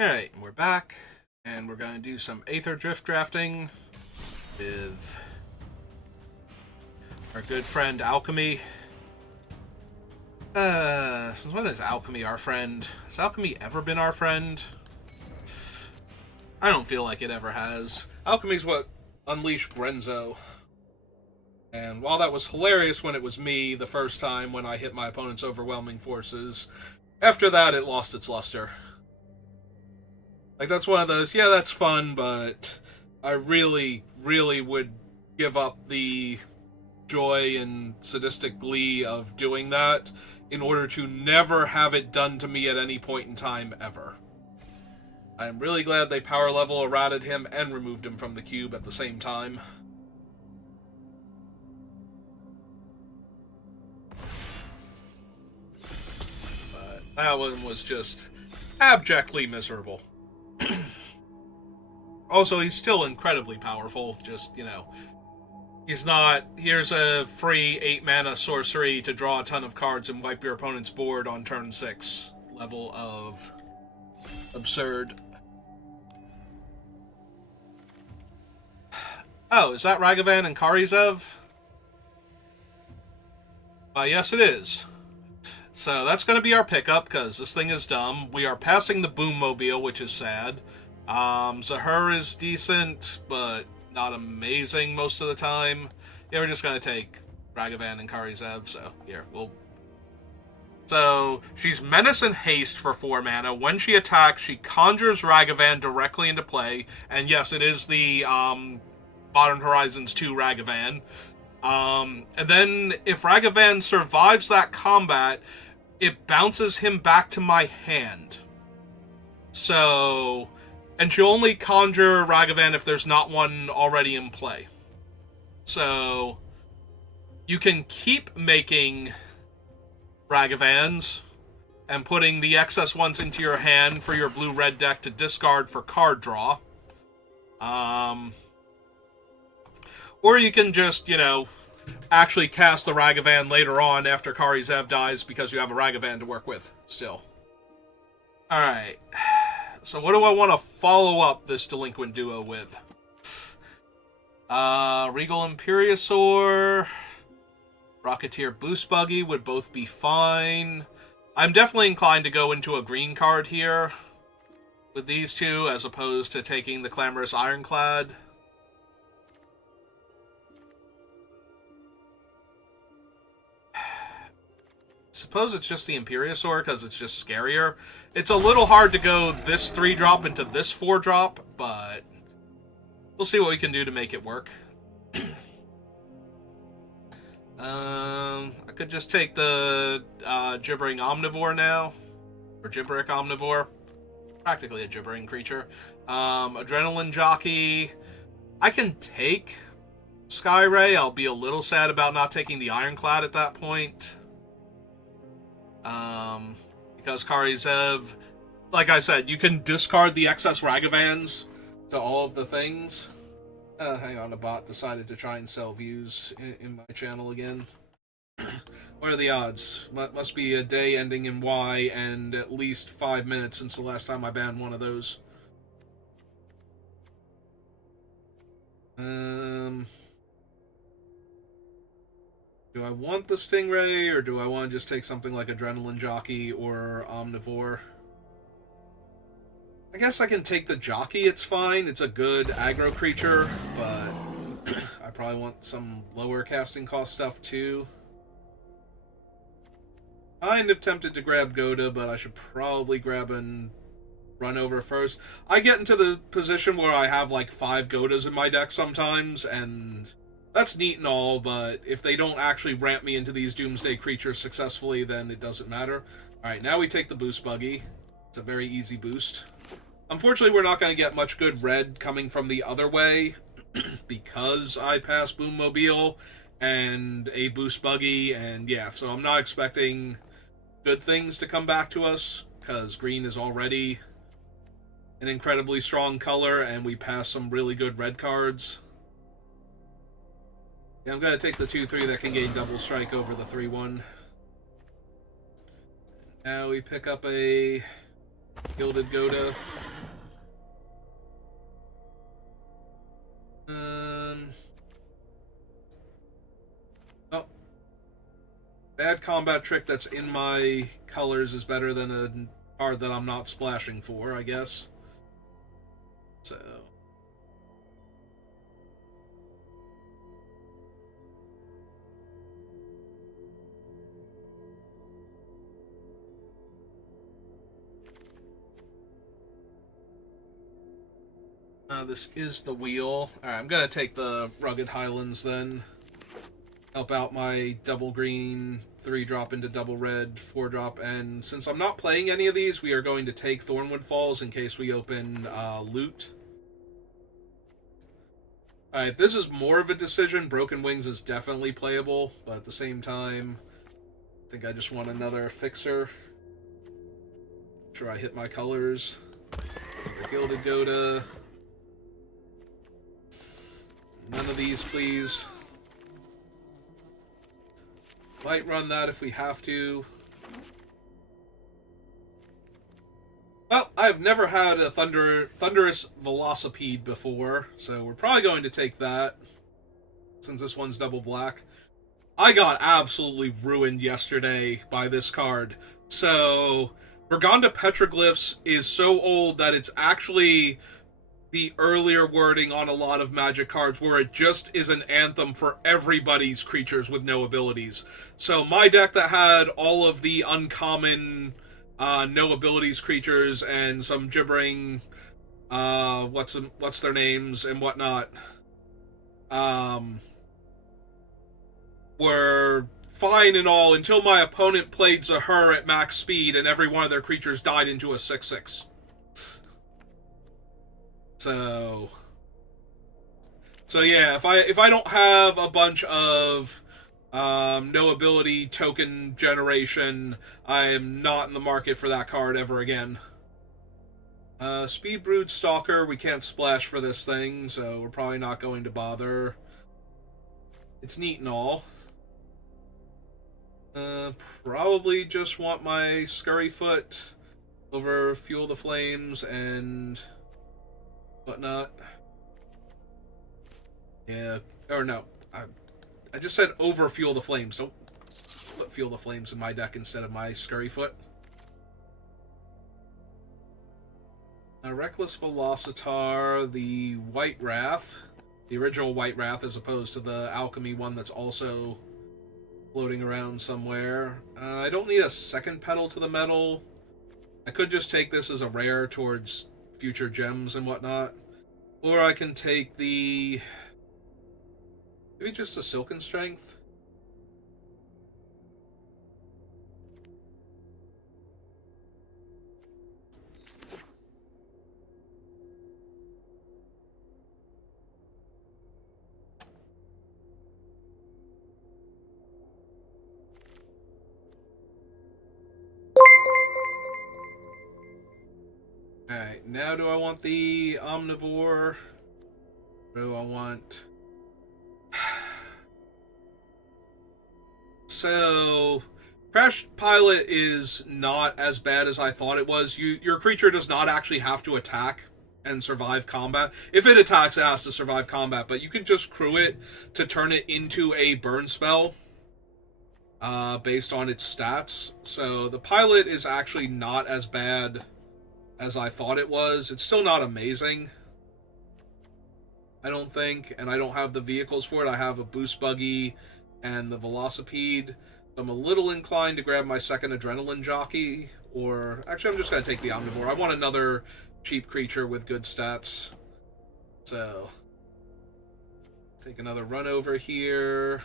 Alright, we're back, and we're going to do some Aetherdrift drafting with our good friend Alchemy. Since when is Alchemy our friend? Has Alchemy ever been our friend? I don't feel like it ever has. Alchemy's what unleashed Grenzo. And while that was hilarious when it was me the first time when I hit my opponent's overwhelming forces, after that it lost its luster. Like, that's one of those, yeah, that's fun, but I really, really would give up the joy and sadistic glee of doing that in order to never have it done to me at any point in time, ever. I'm really glad they power level errated him and removed him from the cube at the same time. But that one was just abjectly miserable. Also, he's still incredibly powerful, just, he's not, here's a free 8 mana sorcery to draw a ton of cards and wipe your opponent's board on turn 6 level of absurd. Oh, is that Ragavan and Karizev? Yes, it is. So that's going to be our pickup, because this thing is dumb. We are passing the Boom Mobile, which is sad. Zahur is decent, but not amazing most of the time. Yeah, we're just going to take Ragavan and Karizev, so here, So, she's Menace and Haste for 4 mana. When she attacks, she conjures Ragavan directly into play, and yes, it is the, Modern Horizons 2 Ragavan. And then, if Ragavan survives that combat, it bounces him back to my hand. So, and she'll only conjure Ragavan if there's not one already in play. So, you can keep making Ragavans and putting the excess ones into your hand for your blue-red deck to discard for card draw. Or you can just, actually cast the Ragavan later on after Karizev dies because you have a Ragavan to work with still. Alright. So what do I want to follow up this delinquent duo with? Regal Imperiosaur, Rocketeer Boost Buggy would both be fine. I'm definitely inclined to go into a green card here with these two, as opposed to taking the Clamorous Ironclad. Suppose it's just the Imperiosaur because it's just scarier. It's a little hard to go this 3-drop into this 4-drop, but we'll see what we can do to make it work. I could just take the Gibbering Omnivore now, or Gibberic Omnivore. Practically a gibbering creature. Adrenaline Jockey. I can take Skyray. I'll be a little sad about not taking the Ironclad at that point. Because Karizev, like I said, you can discard the excess Ragavans to all of the things. Hang on, a bot decided to try and sell views in my channel again. What are the odds? Must be a day ending in Y and at least 5 minutes since the last time I banned one of those. Do I want the Stingray, or do I want to just take something like Adrenaline Jockey or Omnivore? I guess I can take the Jockey, it's fine. It's a good aggro creature, but I probably want some lower casting cost stuff too. Kind of tempted to grab Goda, but I should probably grab and run over first. I get into the position where I have like 5 Godas in my deck sometimes, and that's neat and all, but if they don't actually ramp me into these Doomsday creatures successfully, then it doesn't matter. Alright, now we take the Boost Buggy. It's a very easy boost. Unfortunately, we're not going to get much good red coming from the other way, because I passed Boom Mobile and a Boost Buggy, and yeah, so I'm not expecting good things to come back to us, because green is already an incredibly strong color, and we passed some really good red cards. Yeah, I'm going to take the 2-3 that can gain double strike over the 3-1. Now we pick up a Gilded Goda. bad combat trick that's in my colors is better than a card that I'm not splashing for, I guess. So... this is the wheel. Alright, I'm gonna take the Rugged Highlands then. Help out my double green, 3-drop into double red, 4-drop, and since I'm not playing any of these, we are going to take Thornwood Falls in case we open loot. Alright, this is more of a decision. Broken Wings is definitely playable, but at the same time, I think I just want another fixer. Make sure I hit my colors. The Gilded Goda. None of these, please. Might run that if we have to. Well, I've never had a Thunderous Velocipede before, so we're probably going to take that, since this one's double black. I got absolutely ruined yesterday by this card. So, Burgonda Petroglyphs is so old that it's actually the earlier wording on a lot of Magic cards where it just is an anthem for everybody's creatures with no abilities. So my deck that had all of the uncommon no abilities creatures and some gibbering what's their names and whatnot were fine and all until my opponent played Zahur at max speed and every one of their creatures died into a 6/6. So yeah, if I don't have a bunch of no ability token generation, I am not in the market for that card ever again. Speed Brood Stalker, we can't splash for this thing, so we're probably not going to bother. It's neat and all. Probably just want my Scurryfoot over Fuel the Flames and whatnot. Yeah, or no, I just said over Fuel the Flames. Don't put Fuel the Flames in my deck instead of my Scurryfoot. Reckless Velocitar, the White Wrath, the original White Wrath, as opposed to the Alchemy one that's also floating around somewhere. I don't need a second pedal to the metal. I could just take this as a rare towards future gems and whatnot. Or I can take the... maybe just the Silken Strength. Alright, now do I want the Omnivore? What do I want? So, Crash Pilot is not as bad as I thought it was. Your creature does not actually have to attack and survive combat. If it attacks, it has to survive combat, but you can just crew it to turn it into a burn spell based on its stats. So the Pilot is actually not as bad as I thought it was. It's still not amazing, I don't think, and I don't have the vehicles for it. I have a Boost Buggy and the Velocipede. I'm a little inclined to grab my second Adrenaline Jockey, or actually I'm just going to take the Omnivore. I want another cheap creature with good stats. So, take another run over here.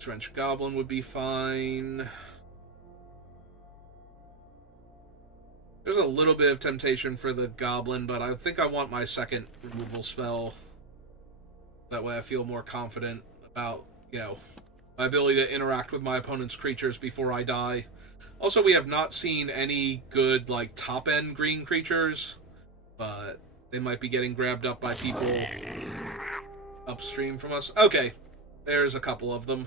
Trench Goblin would be fine. There's a little bit of temptation for the Goblin, but I think I want my second removal spell. That way I feel more confident about, my ability to interact with my opponent's creatures before I die. Also, we have not seen any good, top-end green creatures, but they might be getting grabbed up by people upstream from us. Okay, there's a couple of them.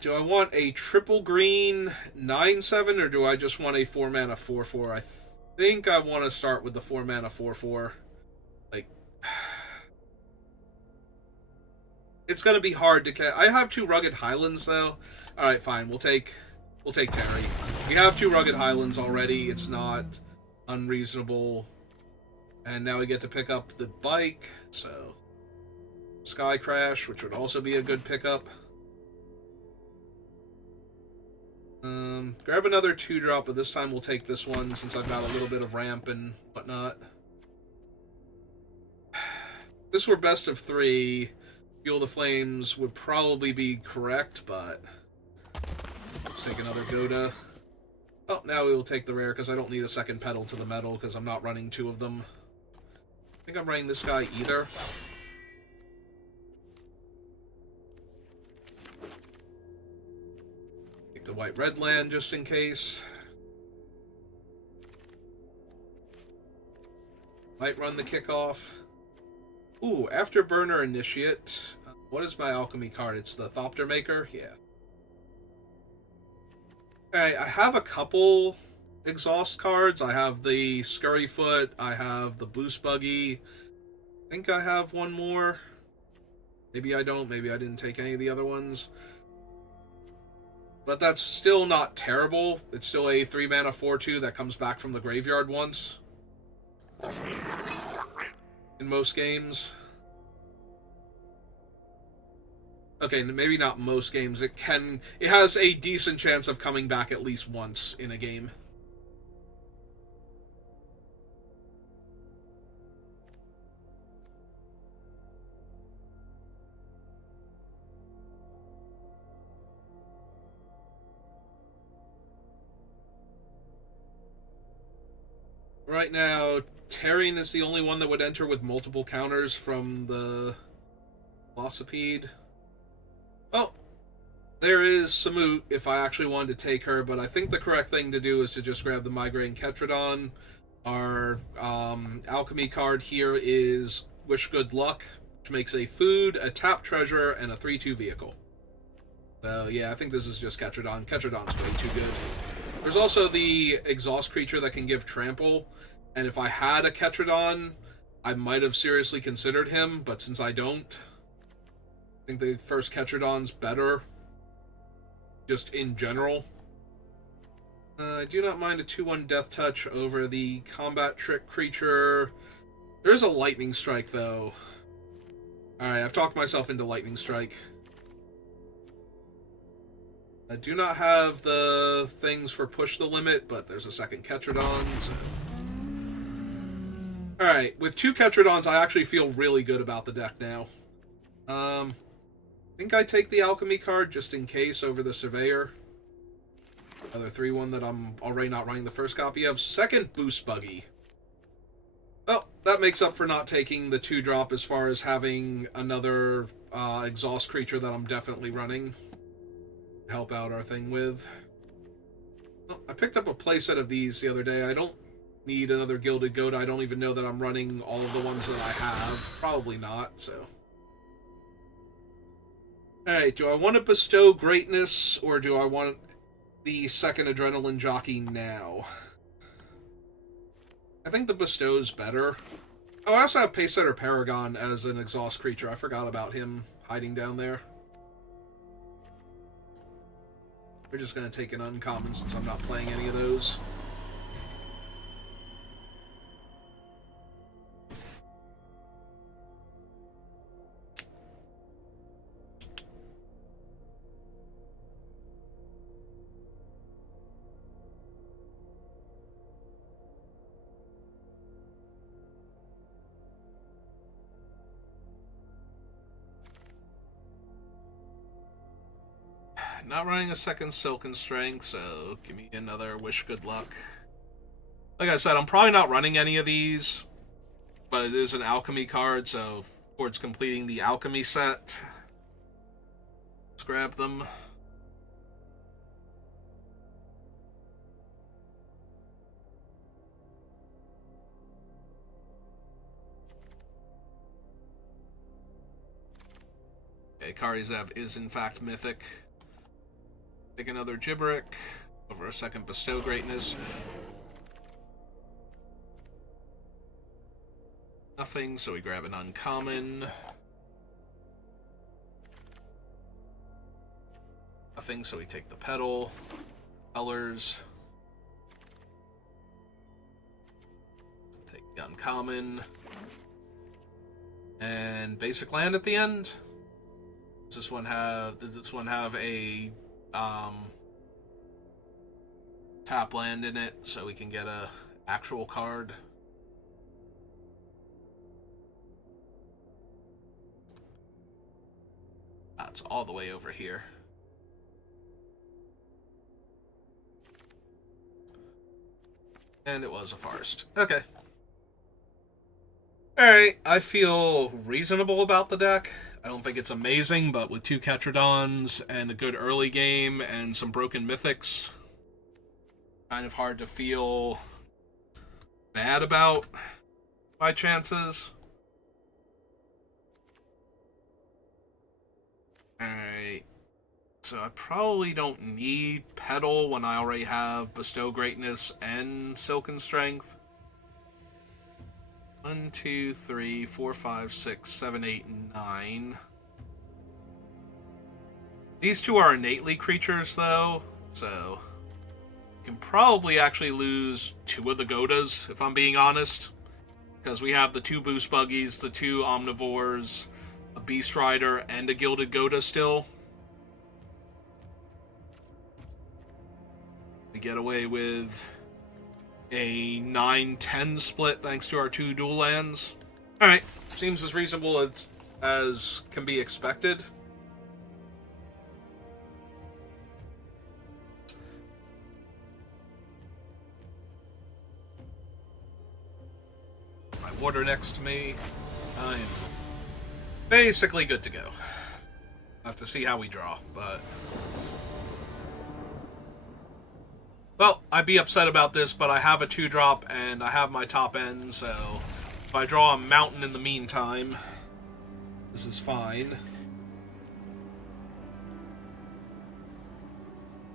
Do I want a triple green 9/7, or do I just want a 4-mana 4/4? I think I want to start with the 4-mana 4/4. It's going to be hard to catch. I have 2 Rugged Highlands, though. All right, fine. We'll take Terry. We have 2 Rugged Highlands already. It's not unreasonable. And now we get to pick up the bike, so Sky Crash, which would also be a good pickup. Grab another 2-drop, but this time we'll take this one since I've got a little bit of ramp and whatnot. If this were best of 3, Fuel the Flames would probably be correct, but let's take another Goda. Oh, now we will take the rare because I don't need a second pedal to the metal because I'm not running 2 of them. I think I'm running this guy either. Take the white-red land just in case. Might run the kickoff. Ooh, Afterburner Initiate. What is my alchemy card? It's the Thopter Maker? Yeah. Alright, I have a couple exhaust cards. I have the Scurryfoot. I have the Boost Buggy. I think I have one more. Maybe I don't. Maybe I didn't take any of the other ones. But that's still not terrible. It's still a 3-mana 4/2 that comes back from the graveyard once. In most games. Okay, maybe not most games. It has a decent chance of coming back at least once in a game. Right now, Terran is the only one that would enter with multiple counters from the Velocipede. Oh, there is Samut if I actually wanted to take her, but I think the correct thing to do is to just grab the Migraine Ketradon. Our alchemy card here is Wish Good Luck, which makes a food, a tap treasure, and a 3/2 vehicle. So yeah, I think this is just Ketradon. Ketradon's way too good. There's also the exhaust creature that can give trample, and if I had a Ketradon, I might have seriously considered him, but since I don't, I think the first Ketradon's better, just in general. I do not mind a 2/1 Death Touch over the Combat Trick creature. There is a Lightning Strike, though. Alright, I've talked myself into Lightning Strike. I do not have the things for Push the Limit, but there's a second Ketradon, so... Alright, with 2 Ketradons, I actually feel really good about the deck now. I think I take the Alchemy card just in case over the Surveyor. Another 3/1 that I'm already not running the first copy of. Second Boost Buggy. Well, that makes up for not taking the 2-drop as far as having another exhaust creature that I'm definitely running. Help out our thing with. Well, I picked up a playset of these the other day. I don't need another Gilded Goat. I don't even know that I'm running all of the ones that I have. Probably not, so... Alright, do I want to bestow greatness, or do I want the second Adrenaline Jockey now? I think the bestow's better. Oh, I also have Pacesetter Paragon as an exhaust creature. I forgot about him hiding down there. We're just going to take an uncommon since I'm not playing any of those. Not running a second Silken Strength, so give me another Wish Good Luck. Like I said, I'm probably not running any of these, but it is an Alchemy card, so towards completing the Alchemy set, let's grab them. Okay, Karizev is in fact mythic. Take another Gibberick over a second Bestow Greatness. Nothing, so we grab an uncommon. nothing, so we take the pedal, colors, take the uncommon, and basic land at the end. Does this one have a tap land in it, so we can get a actual card? It's all the way over here. And it was a forest. Okay. Alright, I feel reasonable about the deck. I don't think it's amazing, but with 2 Ketrodons and a good early game and some broken mythics, kind of hard to feel bad about my chances. Alright. So I probably don't need Petal when I already have Bestow Greatness and Silken Strength. 1, 2, 3, 4, 5, 6, 7, 8, 9. These 2 are innately creatures, though, so you can probably actually lose 2 of the Godas, if I'm being honest. Because we have the 2 Boost Buggies, the 2 Omnivores, a Beast Rider, and a Gilded Goda still. We get away with a 9-10 split thanks to our 2 dual lands. Alright, seems as reasonable as can be expected. My water next to me. I'm basically good to go. I'll have to see how we draw, but... Well, I'd be upset about this, but I have a 2-drop, and I have my top end, so if I draw a mountain in the meantime, this is fine.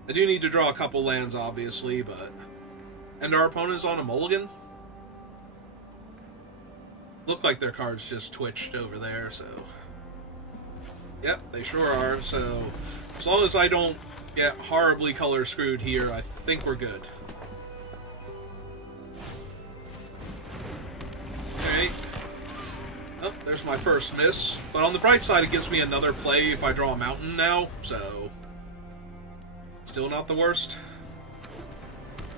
I do need to draw a couple lands, obviously, but... And our opponent's on a mulligan? Looked like their cards just twitched over there, so... Yep, they sure are, so... As long as I don't get horribly color screwed here, I think we're good. Alright. Oh, there's my first miss. But on the bright side, it gives me another play if I draw a mountain now, so... Still not the worst.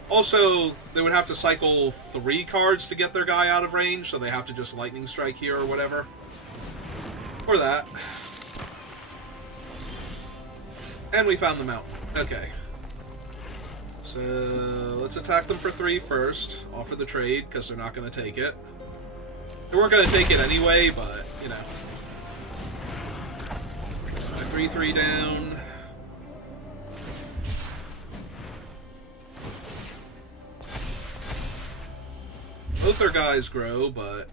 Also, they would have to cycle 3 cards to get their guy out of range, so they have to just Lightning Strike here or whatever. Or that. And we found the mountain. Okay. So, let's attack them for 3 first. Offer the trade, because they're not going to take it. They weren't going to take it anyway, but, you know. 3-3 down. Both their guys grow, but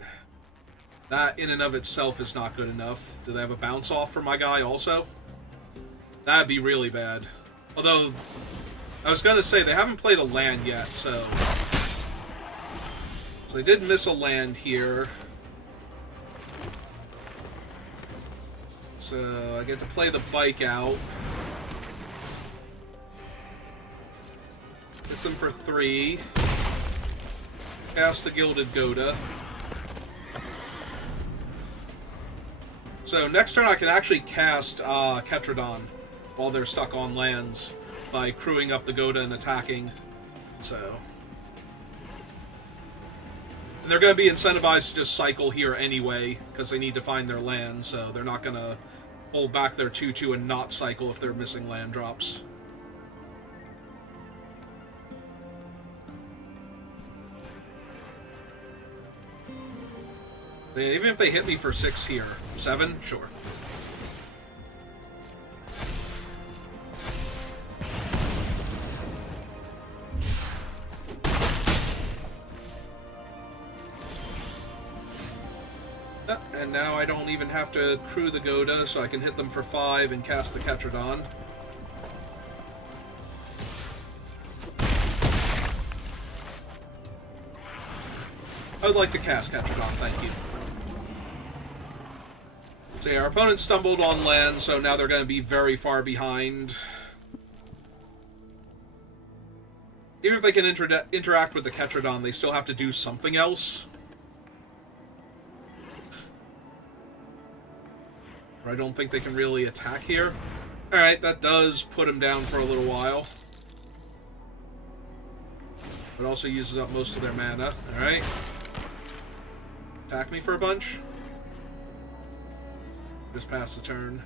that in and of itself is not good enough. Do they have a bounce off for my guy also? That'd be really bad. Although, I was going to say, they haven't played a land yet, so... So they did miss a land here. So I get to play the bike out. Hit them for 3. Cast the Gilded Goda. So next turn I can actually cast Ketrodon while they're stuck on lands by crewing up the Goda and attacking. So... And they're going to be incentivized to just cycle here anyway, because they need to find their land, so they're not going to hold back their 2-2 and not cycle if they're missing land drops. Even if they hit me for 6 here. 7? Sure. And now I don't even have to crew the Goda, so I can hit them for 5 and cast the Ketrodon. I would like to cast Ketrodon, thank you. So yeah, our opponent stumbled on land, so now they're going to be very far behind. Even if they can interact with the Ketrodon, they still have to do something else. I don't think they can really attack here. Alright, that does put him down for a little while. It also uses up most of their mana. Alright. Attack me for a bunch. Just pass the turn.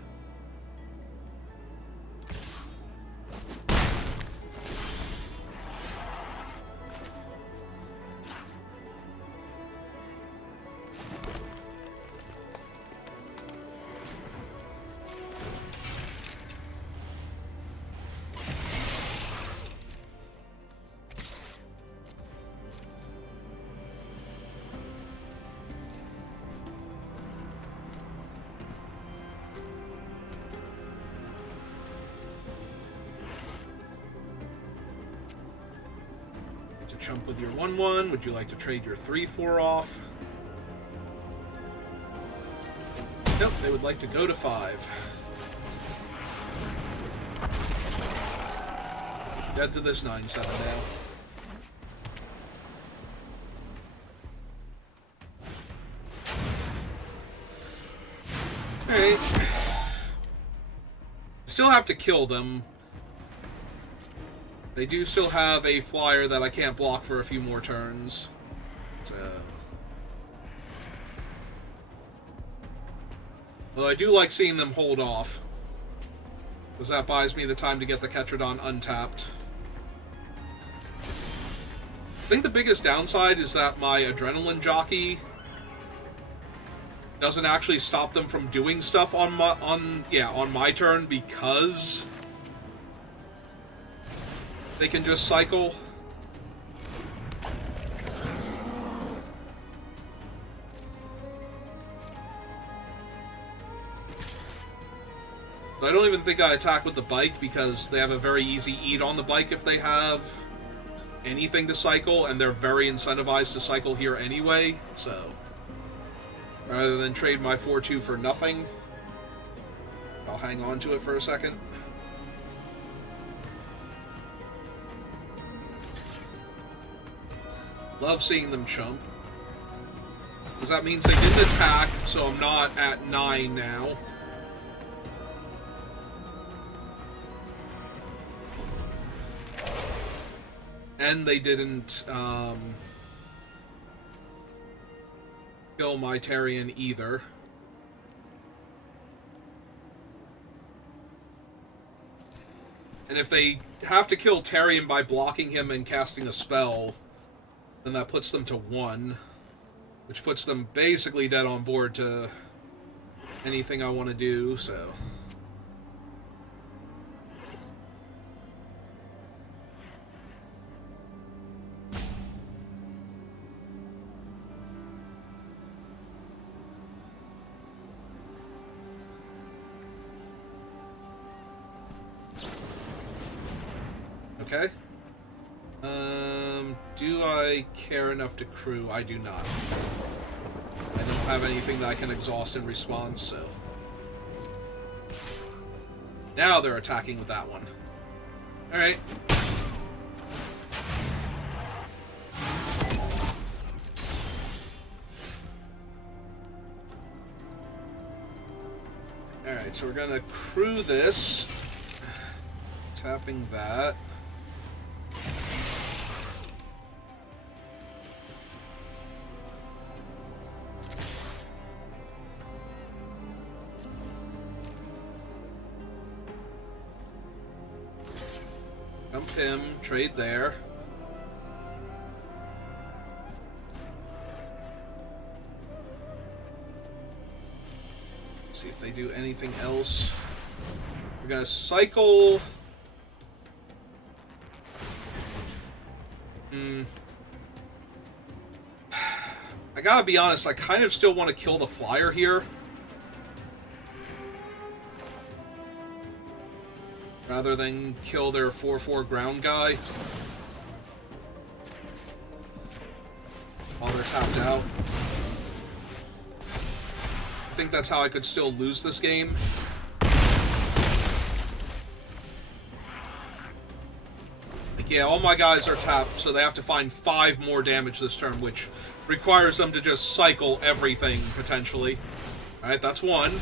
Chump with your 1/1. Would you like to trade your 3/4 off? Nope, they would like to go to 5. Dead to this 9/7 now. Alright. Still have to kill them. They do still have a flyer that I can't block for a few more turns. So... Well, I do like seeing them hold off, because that buys me the time to get the Ketrodon untapped. I think the biggest downside is that my Adrenaline Jockey doesn't actually stop them from doing stuff on my turn, because they can just cycle. I don't even think I attack with the bike, because they have a very easy eat on the bike if they have anything to cycle, and they're very incentivized to cycle here anyway, so rather than trade my 4/2 for nothing, I'll hang on to it for a second. Love seeing them chump, because that means they didn't attack, so I'm not at 9 now. And they didn't kill my Tarion either. And if they have to kill Tarion by blocking him and casting a spell, then that puts them to 1, which puts them basically dead on board to anything I want to do, so... Okay. Do I care enough to crew? I do not. I don't have anything that I can exhaust in response, so... Now they're attacking with that one. Alright. Alright, so we're gonna crew this. Tapping that. Dump him, trade there. Let's see if they do anything else. We're gonna cycle. I gotta be honest, I kind of still want to kill the flyer here. Rather than kill their 4/4 ground guy while they're tapped out. I think that's how I could still lose this game. Like, Yeah, all my guys are tapped, so they have to find 5 more damage this turn, which requires them to just cycle everything, potentially. Alright, that's 1.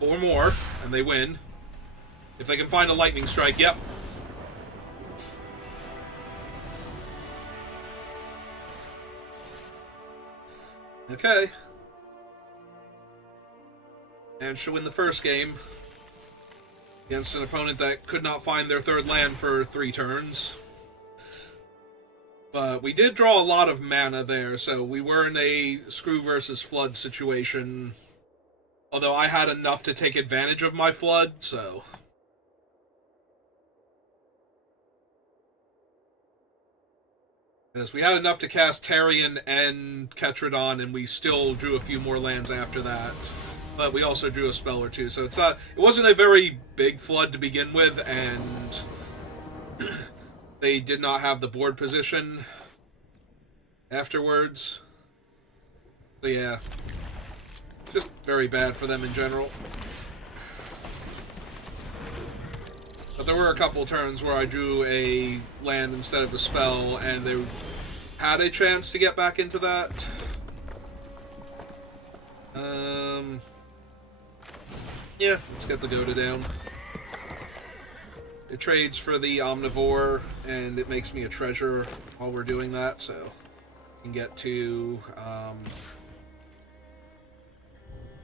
4 more, and they win. If they can find a lightning strike, yep. Okay. And should win the first game against an opponent that could not find their 3rd land for 3 turns. But we did draw a lot of mana there, so we were in a screw versus flood situation. Although I had enough to take advantage of my flood, so... Because we had enough to cast Tarion and Ketradon, and we still drew a few more lands after that. But we also drew a spell or two, so it's not, it wasn't a very big flood to begin with, and they did not have the board position afterwards. So yeah, just very bad for them in general. But there were a couple turns where I drew a land instead of a spell, and they had a chance to get back into that. Yeah, let's get the Goda down. It trades for the Omnivore, and it makes me a treasure while we're doing that, so I can get to...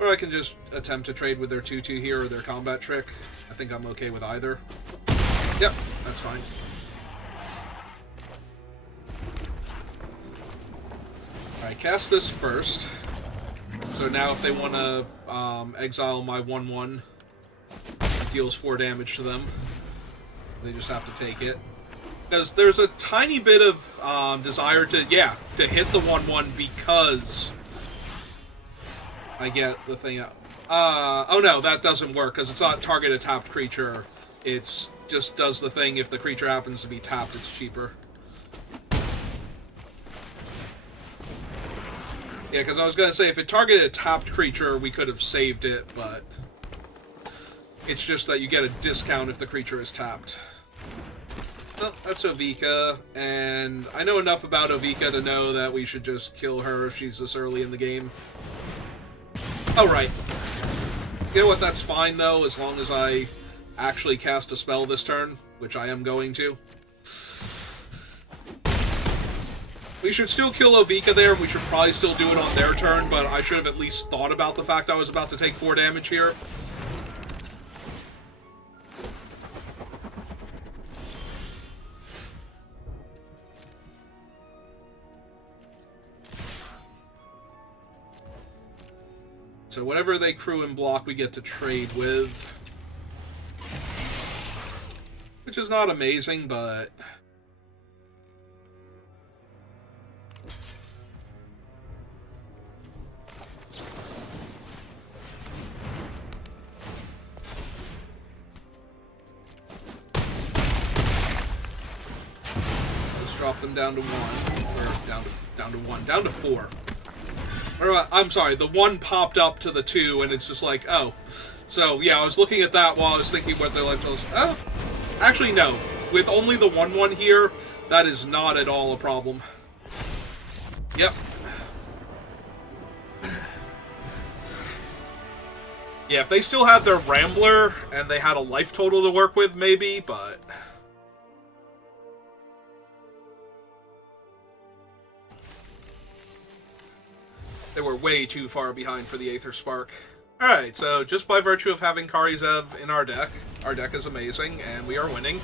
or I can just attempt to trade with their 2/2 here, or their combat trick. I think I'm okay with either. Yep, that's fine. Alright, cast this first. So now if they want to exile my 1/1, it deals 4 damage to them. They just have to take it. Because there's a tiny bit of desire to, to hit the 1/1 because I get the thing out. Oh no, that doesn't work because it's not target a tapped creature. It's just does the thing if the creature happens to be tapped, it's cheaper. Yeah, because I was going to say, if it targeted a tapped creature, we could have saved it, but it's just that you get a discount if the creature is tapped. Well, that's Ovika, and I know enough about Ovika to know that we should just kill her if she's this early in the game. Oh, right. You know what, that's fine, though, as long as I actually cast a spell this turn, which I am going to. We should still kill Ovika there, and we should probably still do it on their turn, but I should have at least thought about the fact I was about to take 4 damage here. So whatever they crew and block, we get to trade with. Which is not amazing, but... drop them down to 1, or down to 4. Or, I'm sorry, the 1 popped up to the 2, and it's just like, oh. So, yeah, I was looking at that while I was thinking what their life was. Oh, actually, no. With only the 1/1 here, that is not at all a problem. Yep. Yeah, if they still had their Rambler, and they had a life total to work with, maybe, but... They were way too far behind for the Aether Spark. Alright, so just by virtue of having Karizev in our deck is amazing, and we are winning.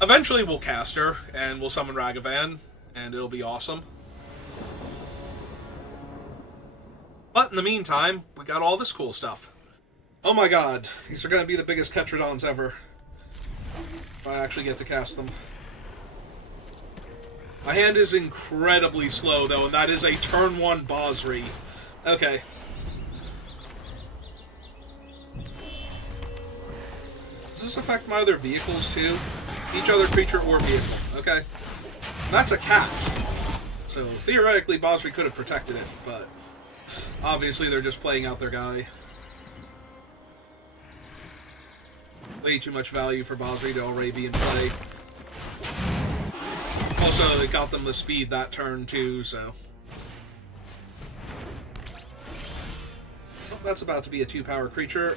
Eventually we'll cast her, and we'll summon Ragavan, and it'll be awesome. But in the meantime, we got all this cool stuff. Oh my god, these are going to be the biggest Ketradons ever. If I actually get to cast them. My hand is incredibly slow, though, and that is a turn 1 Basri. Okay. Does this affect my other vehicles, too? Each other creature or vehicle. Okay. That's a cat. So, theoretically, Basri could have protected it, but... obviously, they're just playing out their guy. Way too much value for Basri to already be in play. Also, it got them the speed that turn, too, so... Oh, that's about to be a 2-power creature.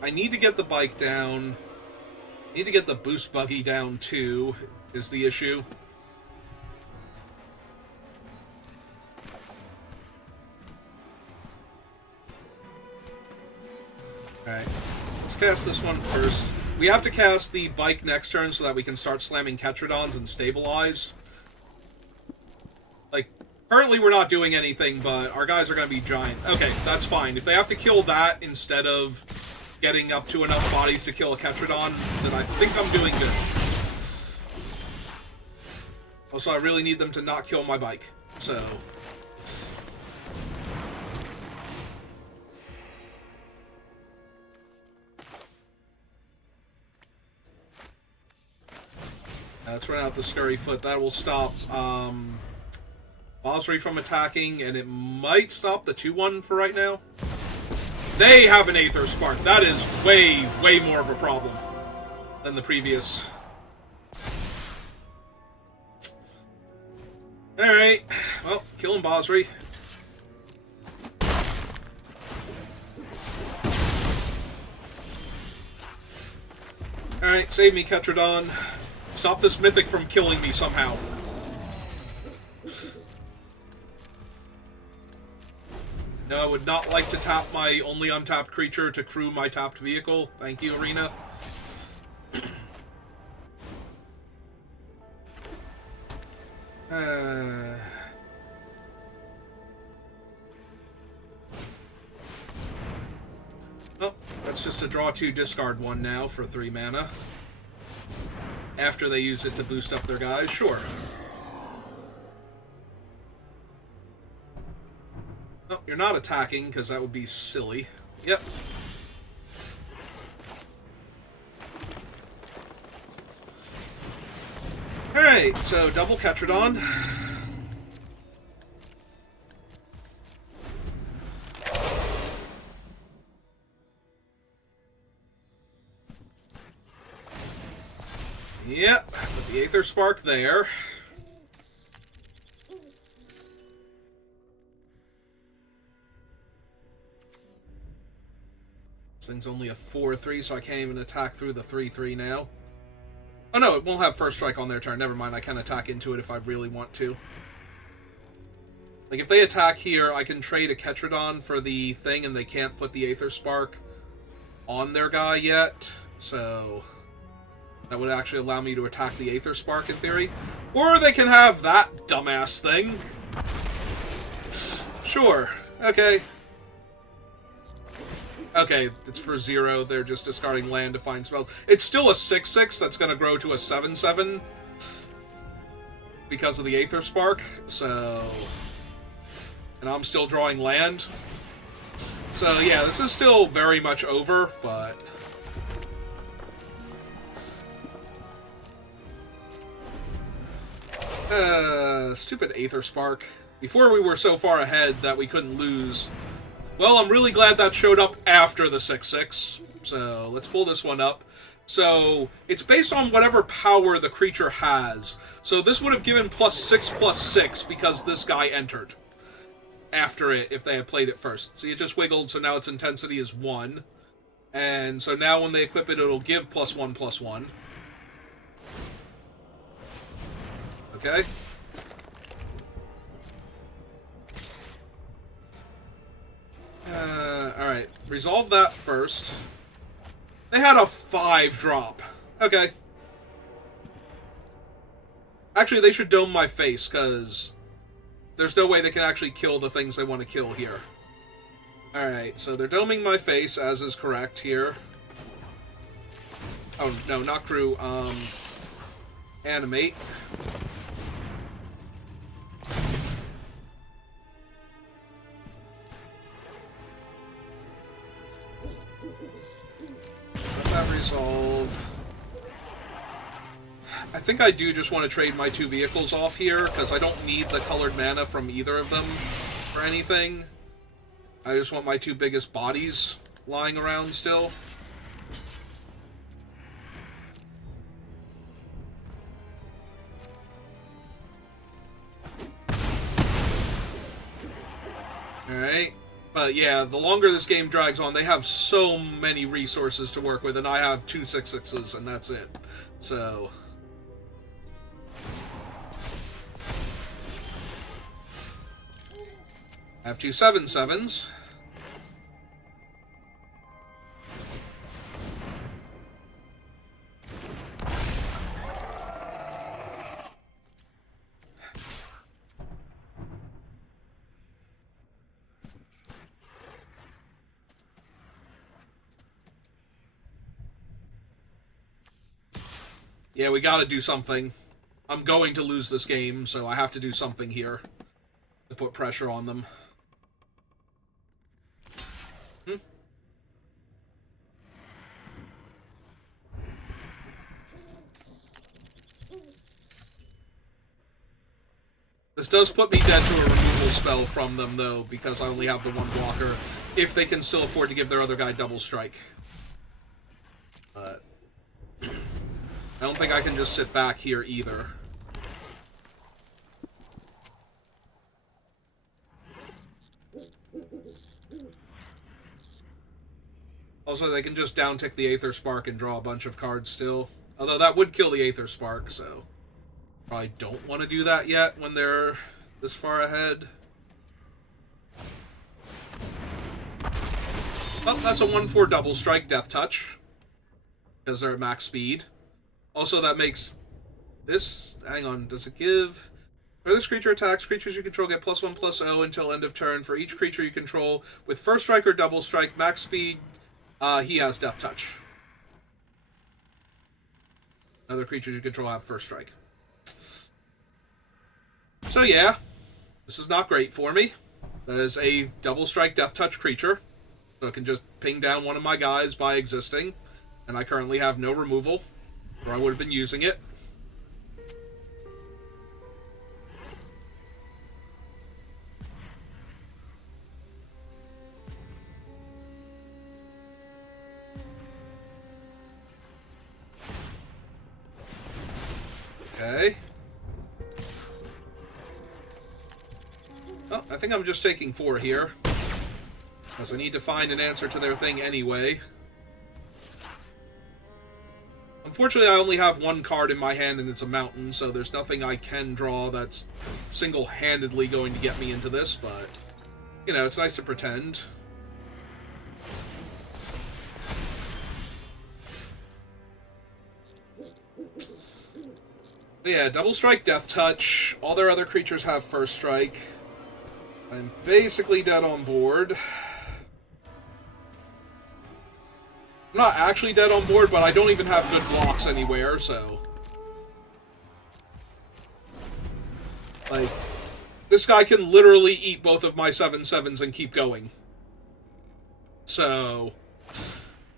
I need to get the bike down. I need to get the boost buggy down, too, is the issue. Alright, let's cast this one first. We have to cast the bike next turn so that we can start slamming Ketrodons and stabilize. Like, currently we're not doing anything, but our guys are going to be giant. Okay, that's fine. If they have to kill that instead of getting up to enough bodies to kill a Ketrodon, then I think I'm doing good. Also, I really need them to not kill my bike, so... Let's run out the Scurry Foot. That will stop Bosri from attacking, and it might stop the 2-1 for right now. They have an Aether Spark. That is way, way more of a problem than the previous. Alright. Well, killing Bosri. Alright, save me, Ketrodon. Stop this Mythic from killing me somehow. No, I would not like to tap my only untapped creature to crew my tapped vehicle. Thank you, Arena. Oh, that's just a draw 2, discard 1 now for 3 mana. After they use it to boost up their guys, sure. Oh, you're not attacking, because that would be silly. Yep. Alright, so double Ketrodon. Yep, put the Aether Spark there. This thing's only a 4-3, so I can't even attack through the 3-3 now. Oh no, it won't have first strike on their turn. Never mind, I can attack into it if I really want to. Like, if they attack here, I can trade a Ketrodon for the thing, and they can't put the Aether Spark on their guy yet, so... that would actually allow me to attack the Aether Spark, in theory. Or they can have that dumbass thing. Sure. Okay. Okay, it's for 0. They're just discarding land to find spells. It's still a 6-6 that's going to grow to a 7-7 because of the Aether Spark, so... and I'm still drawing land. So, yeah, this is still very much over, but... stupid Aether Spark. Before we were so far ahead that we couldn't lose. Well, I'm really glad that showed up after the 6-6. So, let's pull this one up. So, it's based on whatever power the creature has. So, this would have given +6/+6 because this guy entered after it if they had played it first. See, it just wiggled, so now its intensity is 1. And so now when they equip it, it'll give +1/+1. Okay. Alright. Resolve that first. They had a 5-drop. Okay. Actually, they should dome my face, because there's no way they can actually kill the things they want to kill here. Alright, so they're doming my face, as is correct here. Oh, no, not crew. Animate. Resolve. I think I do just want to trade my 2 vehicles off here, because I don't need the colored mana from either of them for anything. I just want my two biggest bodies lying around still. Alright. But yeah, the longer this game drags on, they have so many resources to work with, and I have 2 6/6s, and that's it. So... I have 2 7/7s. Yeah, we gotta do something. I'm going to lose this game, so I have to do something here to put pressure on them. This does put me dead to a removal spell from them, though, because I only have the one blocker, if they can still afford to give their other guy double strike. But I don't think I can just sit back here either. Also, they can just downtick the Aether Spark and draw a bunch of cards still. Although that would kill the Aether Spark, so... probably don't want to do that yet when they're this far ahead. Oh, that's a 1/4 double strike Death Touch. Because they're at max speed. Also, that makes this... hang on, does it give... where this creature attacks, creatures you control get +1/+0 until end of turn. For each creature you control with first strike or double strike, max speed, he has Death Touch. Other creatures you control have first strike. So yeah, this is not great for me. That is a double strike Death Touch creature. So it can just ping down one of my guys by existing. And I currently have no removal, or I would have been using it. Okay. Oh, I think I'm just taking 4 here. Because I need to find an answer to their thing anyway. Unfortunately, I only have 1 card in my hand, and it's a mountain, so there's nothing I can draw that's single-handedly going to get me into this, but, you know, it's nice to pretend. But yeah, double strike, Death Touch. All their other creatures have first strike. I'm basically dead on board. I'm not actually dead on board, but I don't even have good blocks anywhere, so... like, this guy can literally eat both of my 7/7s and keep going. So...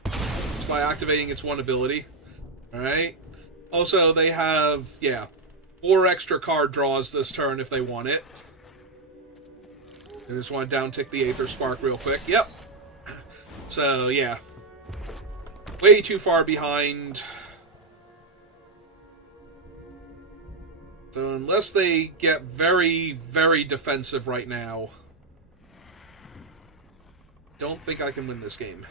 just by activating its one ability. Alright. Also, they have, yeah, 4 extra card draws this turn if they want it. I just want to downtick the Aether Spark real quick. Yep. So, yeah. Way too far behind. So unless they get very, very defensive right now, don't think I can win this game.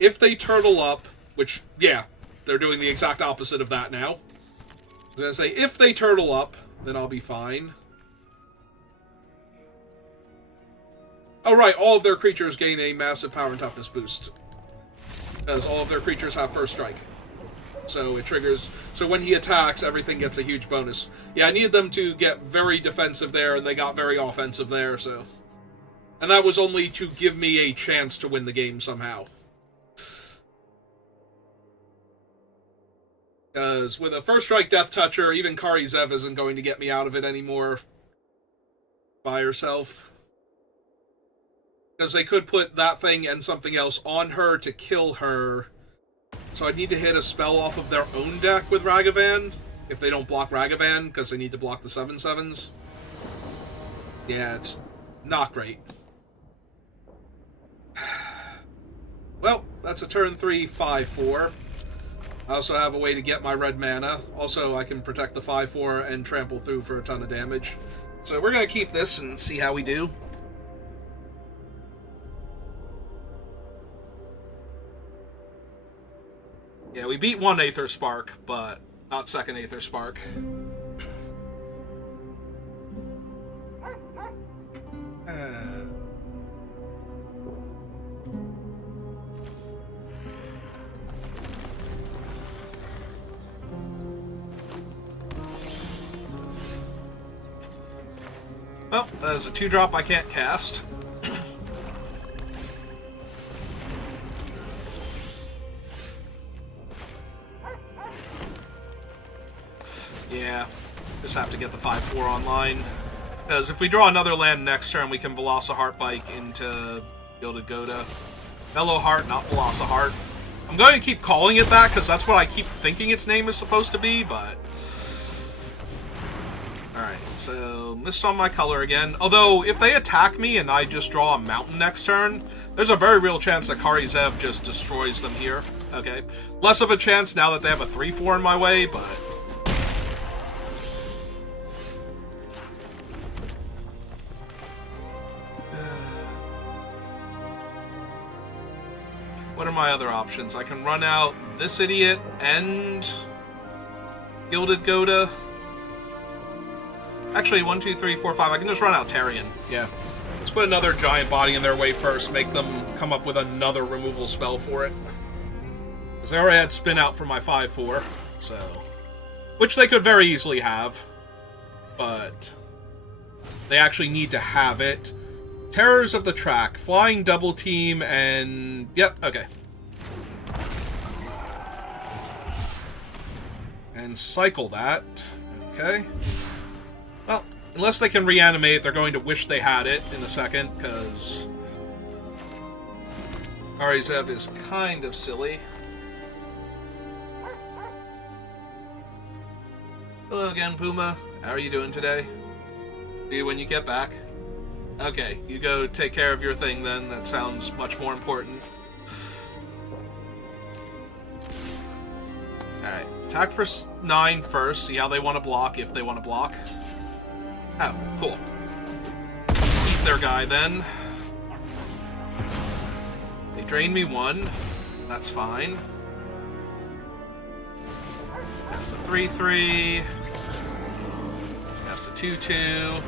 If they turtle up, which, yeah, they're doing the exact opposite of that now. I was going to say, if they turtle up, then I'll be fine. Oh, right, all of their creatures gain a massive power and toughness boost. Because all of their creatures have first strike. So it triggers... so when he attacks, everything gets a huge bonus. Yeah, I needed them to get very defensive there, and they got very offensive there, so... and that was only to give me a chance to win the game somehow. Because with a first strike Death Toucher, even Kari Zev isn't going to get me out of it anymore by herself. Because they could put that thing and something else on her to kill her. So I'd need to hit a spell off of their own deck with Ragavan, if they don't block Ragavan, because they need to block the 7/7s. Yeah, it's not great. that's a turn 3 5/4. I also have a way to get my red mana. Also, I can protect the 5/4 and trample through for a ton of damage. So we're going to keep this and see how we do. Yeah, we beat one Aether Spark, but not second Aether Spark. Well, there's a 2-drop I can't cast. Yeah, just have to get the 5/4 online. Because if we draw another land next turn, we can Velociheart Bike into Gilded Goda. Mellow Heart, not Velociheart. I'm going to keep calling it that, because that's what I keep thinking its name is supposed to be, but... Alright, so missed on my color again. Although, if they attack me and I just draw a mountain next turn, there's a very real chance that Kari Zev just destroys them here. Okay. Less of a chance now that they have a 3/4 in my way, but... What are my other options? I can run out this idiot and Gilded Goda. Actually, 1, 2, 3, 4, 5. I can just run out Tarion. Yeah. Let's put another giant body in their way first. Make them come up with another removal spell for it. Because they already had spin out for my 5/4. So. Which they could very easily have. But they actually need to have it. Terrors of the Track, Flying Double Team, and... Yep, okay. And cycle that. Okay. Well, unless they can reanimate, they're going to wish they had it in a second, because... Kari Zev is kind of silly. Hello again, Puma. How are you doing today? See you when you get back. Okay, you go take care of your thing then. That sounds much more important. Alright, attack for 9 first. See how they want to block, if they want to block. Oh, cool. Eat their guy then. They drain me 1. That's fine. Cast a 3/3. Cast a 2/2.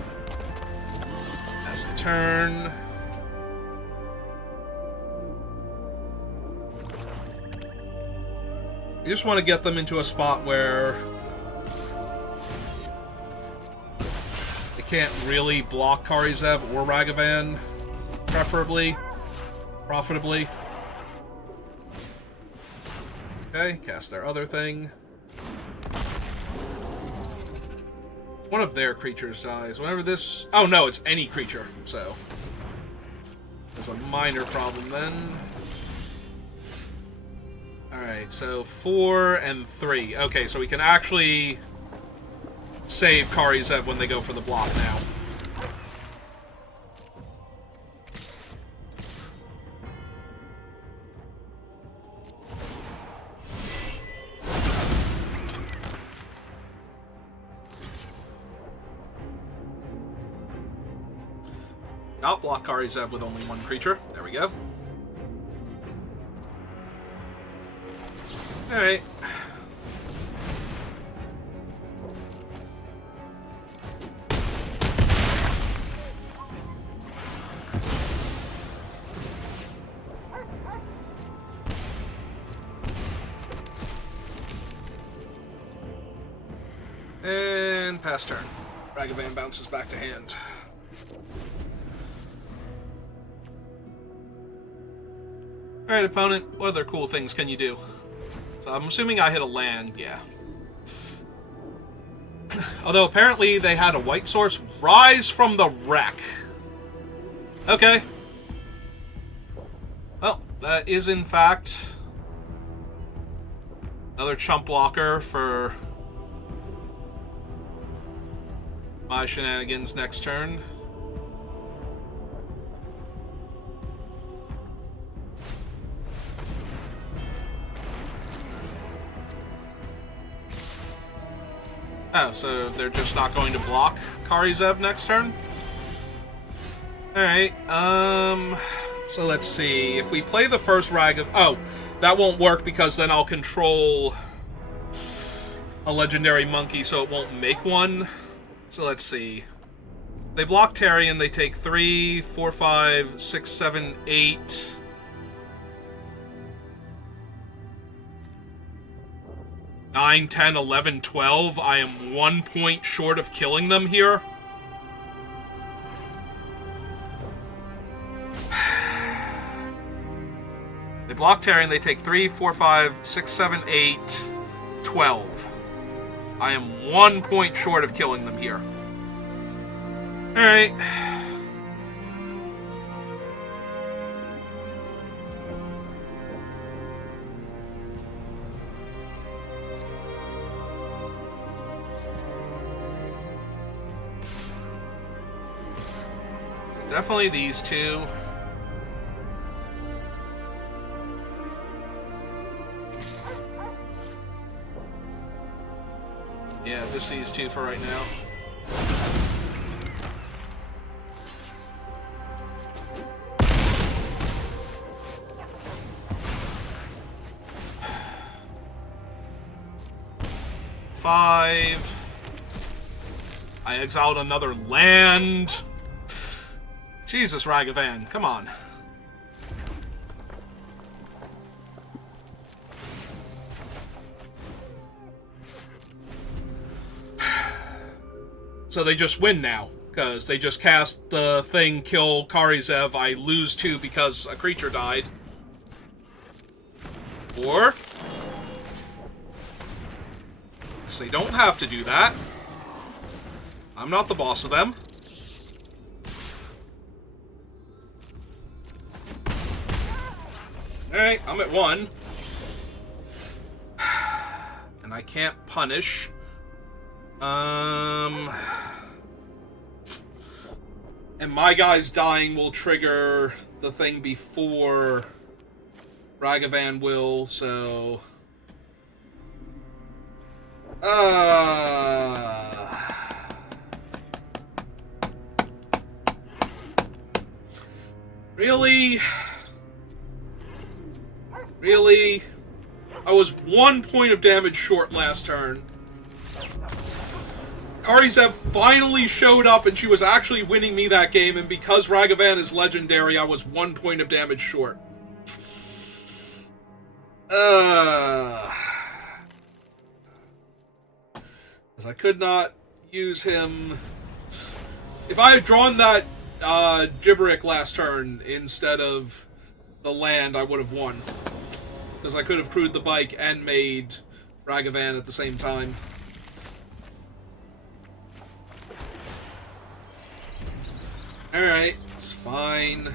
That's the turn. You just want to get them into a spot where they can't really block Kari Zev or Ragavan, preferably, profitably. Okay, cast their other thing. One of their creatures dies. Whenever this... Oh, no, it's any creature, so... There's a minor problem then. Alright, so 4 and 3. Okay, so we can actually save Kari Zev when they go for the block now. Not block Kari Zev with only 1 creature. There we go. Alright. And pass turn. Ragavan bounces back to hand. Alright, opponent, what other cool things can you do? So I'm assuming I hit a land, yeah. Although apparently they had a white source. Rise from the Wreck. Okay. Well, that is in fact another chump blocker for my shenanigans next turn. Oh, so they're just not going to block Karizev next turn? Alright, so let's see. If we play the first oh, that won't work because then I'll control a legendary monkey, so it won't make one. So let's see. They block Terry and they take 3, 4, 5, 6, 7, 8... 9, 10, 11, 12. I am 1 point short of killing them here. They block Terry and they take 3, 4, 5, 6, 7, 8, 12. I am 1 point short of killing them here. Alright. Definitely these two. Yeah, just these two for right now. Five. I exiled another land. Jesus, Ragavan, come on. So they just win now, because they just cast the thing, kill Karizev, I lose 2 because a creature died. Or... so they don't have to do that. I'm not the boss of them. Alright, I'm at 1. And I can't punish. And my guy's dying will trigger the thing before Ragavan will, so... Really? Really? I was 1 point of damage short last turn. Karizev finally showed up and she was actually winning me that game, and because Ragavan is legendary, I was 1 point of damage short. Because I could not use him... If I had drawn that Gibberick last turn instead of the land, I would have won. Because I could have crewed the bike and made Ragavan at the same time. Alright, it's fine.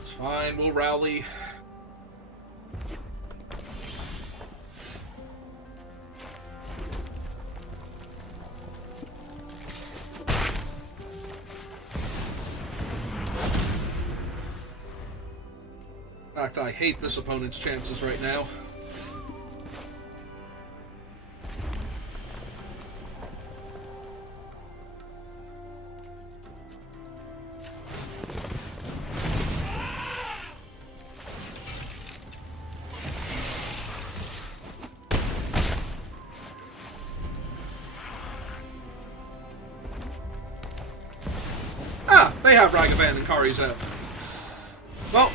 It's fine, we'll rally. In fact, I hate this opponent's chances right now. They have Ragavan and Karizev. Well,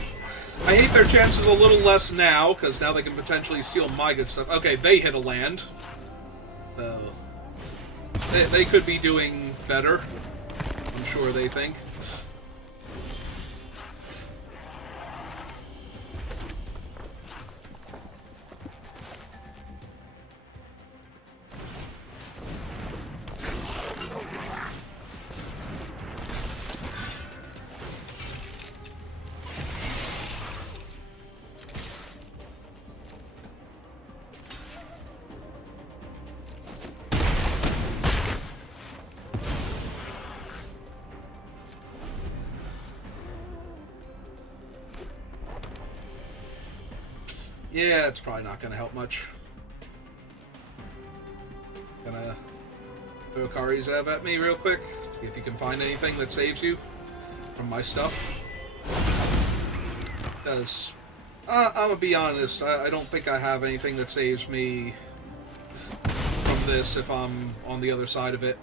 I hate their chances a little less now, because now they can potentially steal my good stuff. Okay, they hit a land. So, they could be doing better. I'm sure they think. Yeah, it's probably not going to help much. Gonna throw Karizev at me real quick. See if you can find anything that saves you from my stuff. Because, I'm gonna be honest, I don't think I have anything that saves me from this if I'm on the other side of it.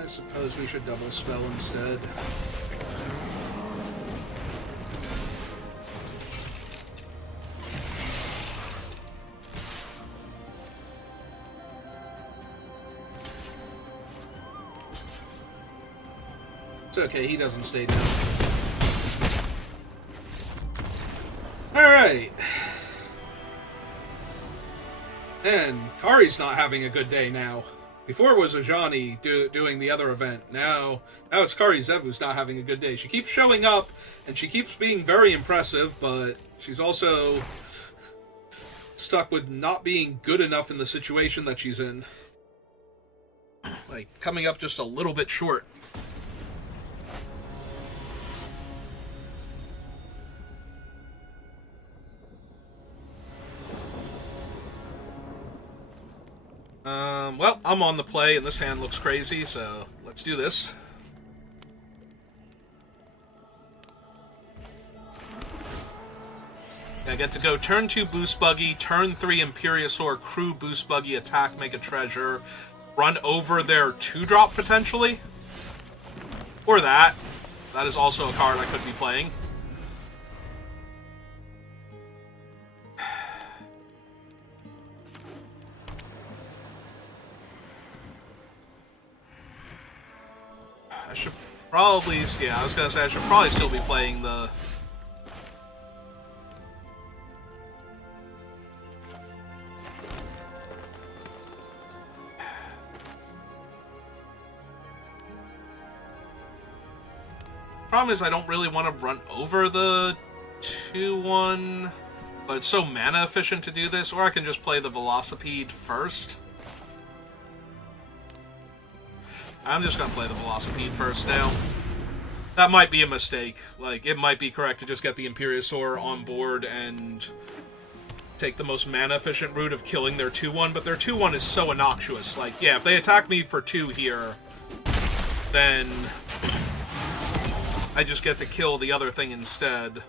I suppose we should double spell instead. It's okay, he doesn't stay down. Alright. And Kari's not having a good day now. Before it was Ajani doing the other event. Now it's Karizev who's not having a good day. She keeps showing up, and she keeps being very impressive, but she's also stuck with not being good enough in the situation that she's in. Like, coming up just a little bit short. Well, I'm on the play, and this hand looks crazy, so let's do this. I get to go turn 2 Boost Buggy, turn 3 Imperiosaur, Crew Boost Buggy, attack, make a treasure, run over their 2-drop potentially. Or that. That is also a card I could be playing. I should probably, yeah, I was gonna say I should probably still be playing the... Problem is I don't really want to run over the 2-1, but it's so mana efficient to do this, or I can just play the Velocipede first. I'm just going to play the Velocipede first now. That might be a mistake. Like, it might be correct to just get the Imperiosaur on board and take the most mana-efficient route of killing their 2-1, but their 2-1 is so innocuous. Like, yeah, if they attack me for 2 here, then I just get to kill the other thing instead.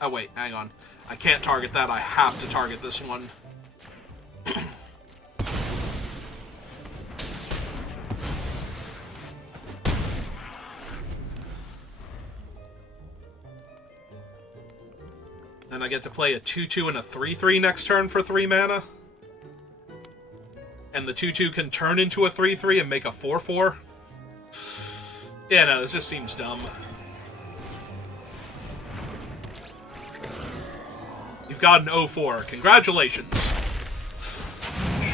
Oh, wait, hang on. I can't target that. I have to target this one. Then I get to play a 2-2 and a 3-3 next turn for 3 mana. And the 2-2 can turn into a 3-3 and make a 4-4. Yeah, no, this just seems dumb. You've got an 0-4. Congratulations.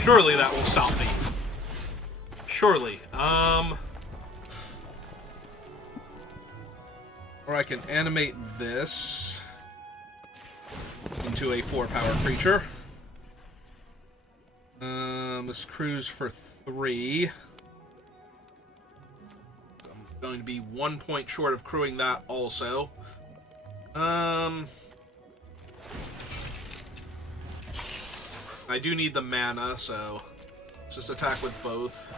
Surely that will stop me. Surely. Or I can animate this into a 4-power creature. This Crew's for 3. I'm going to be 1 point short of crewing that also. I do need the mana, so let's just attack with both.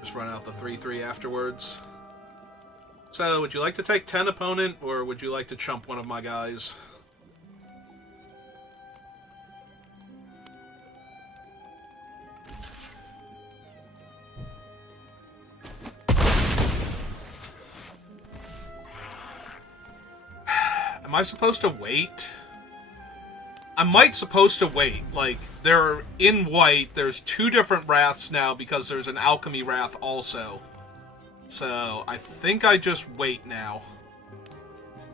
Just run out the 3-3 afterwards. So, would you like to take 10, opponent, or would you like to chump one of my guys? Am I supposed to wait? I might supposed to wait. Like, they're in white. There's 2 different wraths now because there's an alchemy wrath also. So, I think I just wait now.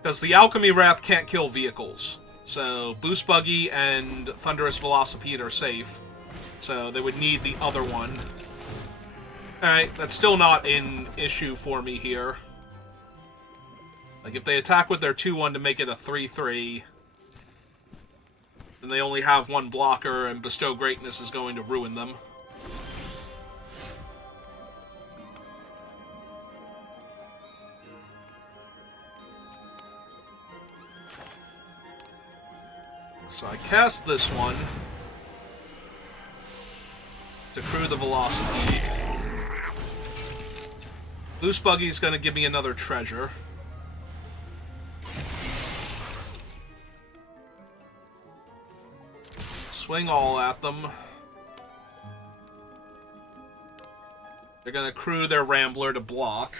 Because the alchemy wrath can't kill vehicles. So, Boost Buggy and Thunderous Velocipede are safe. So, they would need the other one. Alright, that's still not an issue for me here. Like, if they attack with their 2-1 to make it a 3-3... and they only have 1 blocker, and Bestow Greatness is going to ruin them. So I cast this one to crew the Velocity. Boost Buggy's going to give me another treasure. Swing all at them. They're gonna crew their Rambler to block.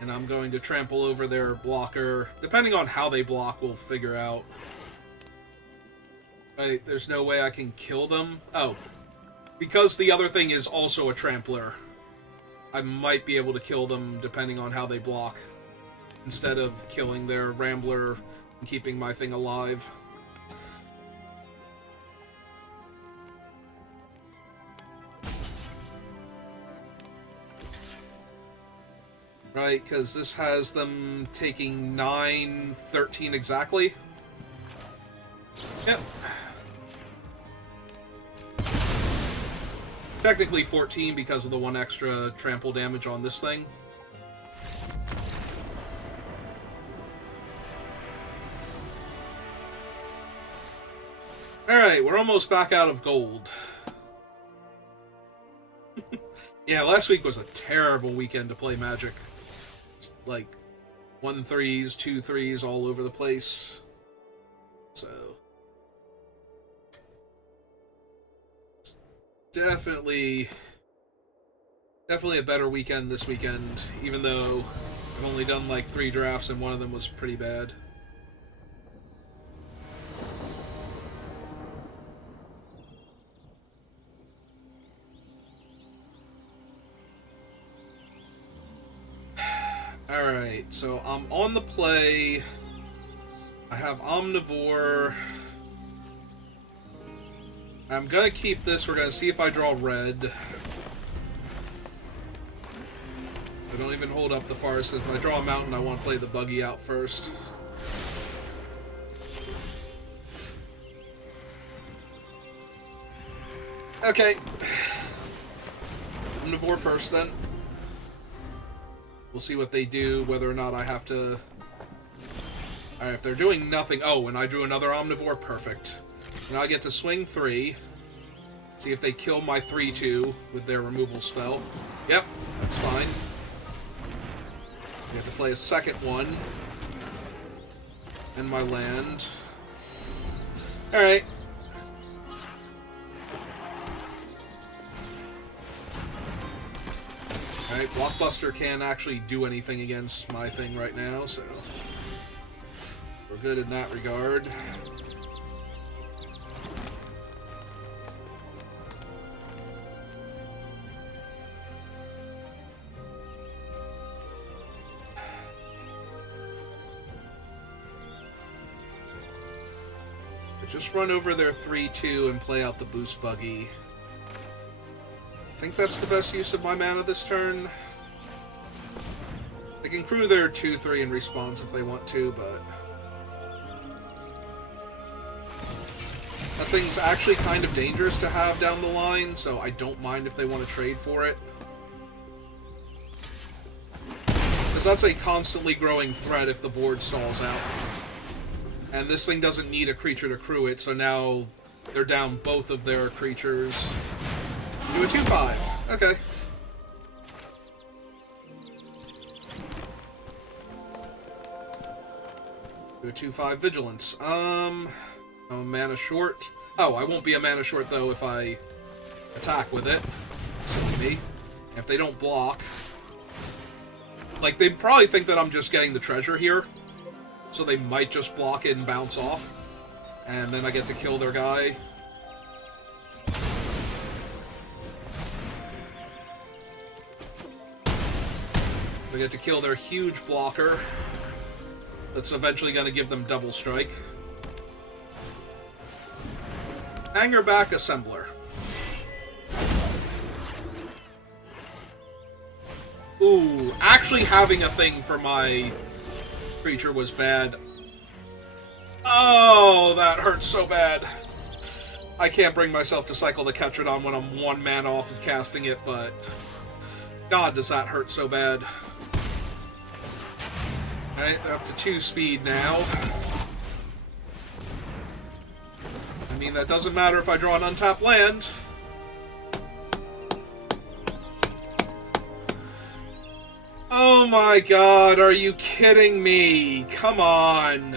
And I'm going to trample over their blocker. Depending on how they block, we'll figure out. Right, there's no way I can kill them. Oh. Because the other thing is also a trampler, I might be able to kill them depending on how they block, instead of killing their Rambler and keeping my thing alive. Right, because this has them taking 9, 13 exactly. Yep. Technically 14 because of the 1 extra trample damage on this thing. Alright, we're almost back out of gold. Yeah, last week was a terrible weekend to play Magic. Like, 1-3s, 2-3s all over the place. So... Definitely a better weekend this weekend, even though I've only done like 3 drafts and one of them was pretty bad. Alright, so I'm on the play. I have Omnivore. I'm gonna keep this. We're gonna see if I draw red. I don't even hold up the forest. If I draw a mountain, I want to play the buggy out first. Okay. Omnivore first, then. We'll see what they do, whether or not I have to... Alright, if they're doing nothing... Oh, and I drew another Omnivore? Perfect. Now I get to swing 3. See if they kill my 3-2 with their removal spell. Yep, that's fine. I have to play a second one. And my land. Alright. Alright, Blockbuster can't actually do anything against my thing right now, so... we're good in that regard. Just run over their 3-2 and play out the Boost Buggy. I think that's the best use of my mana this turn. They can crew their 2-3 in response if they want to, but... that thing's actually kind of dangerous to have down the line, so I don't mind if they want to trade for it. Because that's a constantly growing threat if the board stalls out. And this thing doesn't need a creature to crew it, so now they're down both of their creatures. Do a 2-5. Okay. Do a 2-5 Vigilance. I'm mana short. Oh, I won't be a mana short, though, if I attack with it. Silly me. If they don't block. Like, they probably think that I'm just getting the treasure here. So they might just block it and bounce off. And then I get to kill their guy. I get to kill their huge blocker. That's eventually going to give them double strike. Hangerback Assembler. Ooh, actually having a thing for my creature was bad. Oh, that hurts so bad. I can't bring myself to cycle the Ketradon when I'm 1 mana off of casting it, but God, does that hurt so bad. Alright, they're up to 2 speed now. I mean, that doesn't matter if I draw an untapped land. Oh my god, are you kidding me? Come on.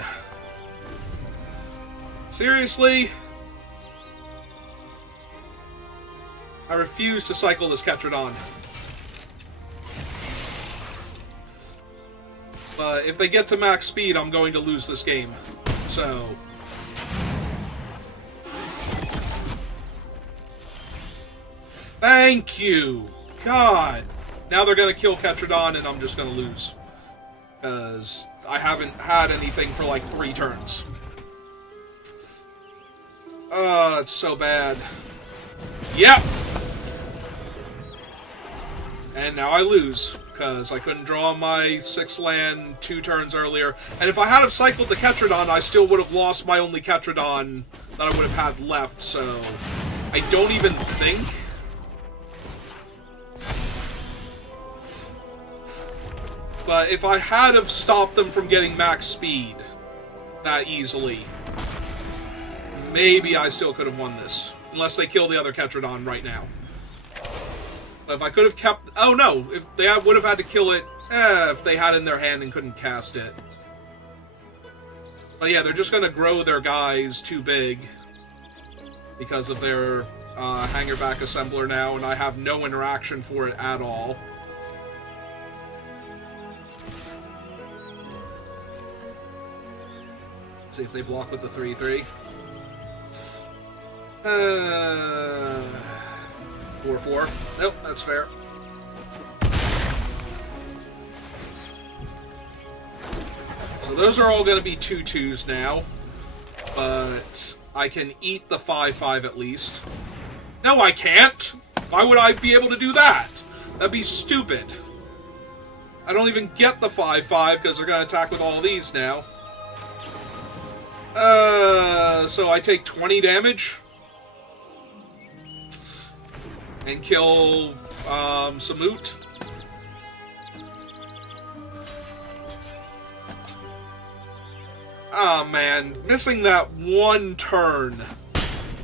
Seriously? I refuse to cycle this Ketradon. But if they get to max speed, I'm going to lose this game. So... Thank you! God! Now they're going to kill Ketradon and I'm just going to lose. Because I haven't had anything for like 3 turns. Oh, it's so bad. Yep! And now I lose. Because I couldn't draw my 6 land 2 turns earlier. And if I had have cycled the Ketradon, I still would have lost my only Ketradon that I would have had left. So I don't even think... But if I had have stopped them from getting max speed that easily, maybe I still could have won this. Unless they kill the other Ketradon right now. But if I could have kept... Oh no! If they would have had to kill it if they had it in their hand and couldn't cast it. But yeah, they're just going to grow their guys too big. Because of their Hangerback Assembler now, and I have no interaction for it at all. See if they block with the 3/3. 4/4. Nope, that's fair. So those are all going to be 2/2s now. But I can eat the 5/5 at least. No, I can't! Why would I be able to do that? That'd be stupid. I don't even get the 5/5 because they're going to attack with all these now. So I take 20 damage and kill Samut. Oh man, missing that 1 turn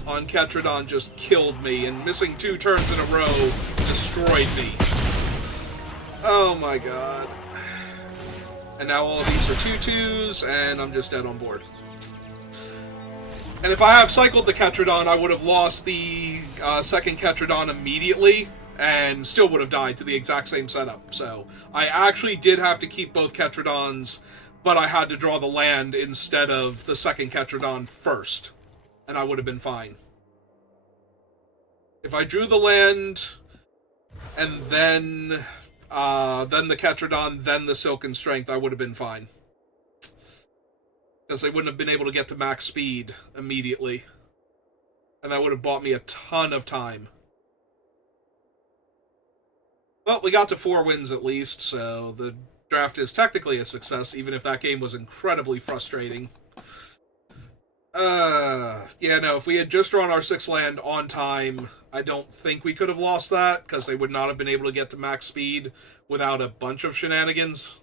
on Ketradon just killed me, and missing 2 turns in a row destroyed me. Oh my god. And now all of these are 2/2s, and I'm just dead on board. And if I have cycled the Ketradon, I would have lost the second Ketradon immediately, and still would have died to the exact same setup. So I actually did have to keep both Ketradons, but I had to draw the land instead of the second Ketradon first, and I would have been fine. If I drew the land, and then the Ketradon, then the Silken Strength, I would have been fine. Because they wouldn't have been able to get to max speed immediately. And that would have bought me a ton of time. Well, we got to 4 wins at least, so the draft is technically a success, even if that game was incredibly frustrating. Yeah, no, if we had just drawn our 6 land on time, I don't think we could have lost that, because they would not have been able to get to max speed without a bunch of shenanigans.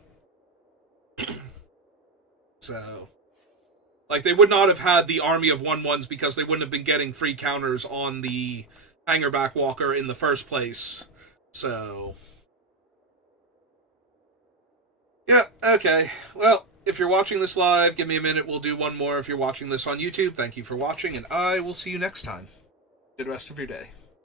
So... Like, they would not have had the army of 1/1s because they wouldn't have been getting free counters on the Hangerback Walker in the first place. So... Yeah, okay. Well, If you're watching this live, give me a minute. We'll do one more. If you're watching this on YouTube, thank you for watching, and I will see you next time. Good rest of your day.